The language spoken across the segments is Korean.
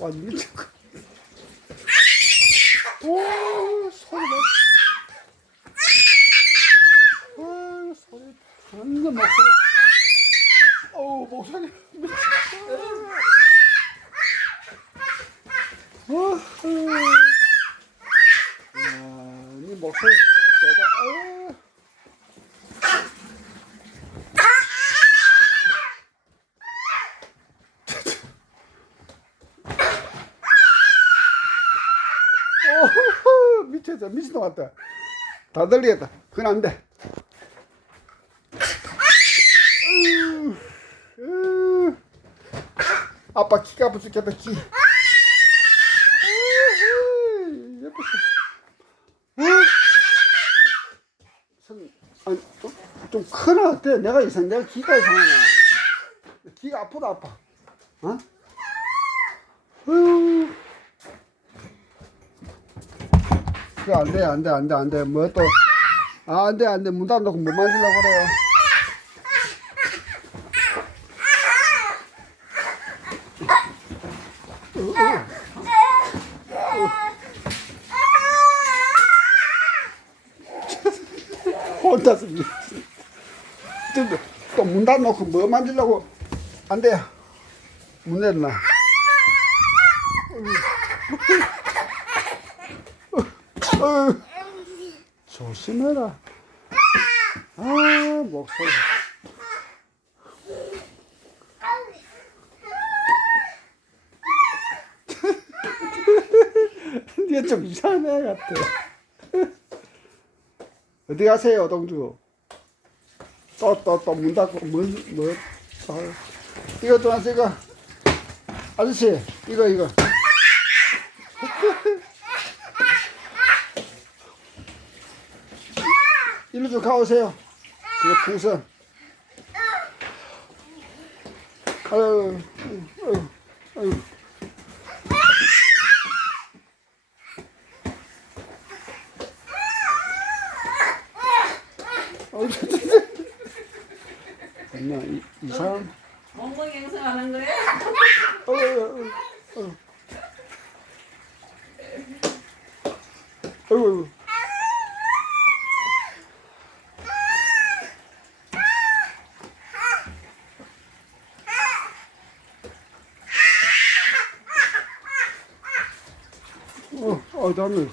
완전 미쳤고. 오, 소리 나. 아, 소리 완전 목소리. 어우, 목소리 미쳤어. 이 목소리 내가 미쳤어. 미친 것 같다. 다 들리겠다. 그건 안 돼. 아빠 키가 아파 죽겠다. 키. 아니, 좀 크나 어때? 내가 이상, 내가 키가 이상하나? 키가 아프다 아파. 어? 그거 안 돼, 안 돼, 안 돼, 안 돼. 뭐 또, 아, 안 돼, 안 돼. 문 닫아놓고 못 만지려고 그래요. 혼자서 또 문 닫아놓고 뭐 만지려고. 안 돼. 문 내려놔. 조심해라. 아, 목소리. 니가 좀 이상한 애 같아. 어디 가세요, 동주? 또 문 닫고, 이거 또 하세요, 이거. 아저씨, 이거. 일로 좀 가오세요. 이거 풍선. 아유. 엄마, 이상. 멍멍이 행사하는 거야? 아이고. 다음에.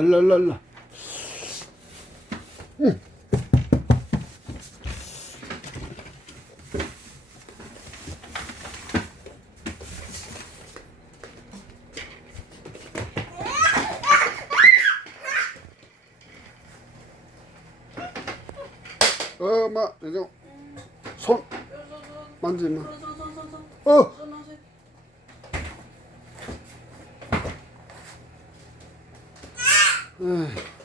알랄랄라. 응. 엄마, 이제 손 만지지 마. 어. 에이.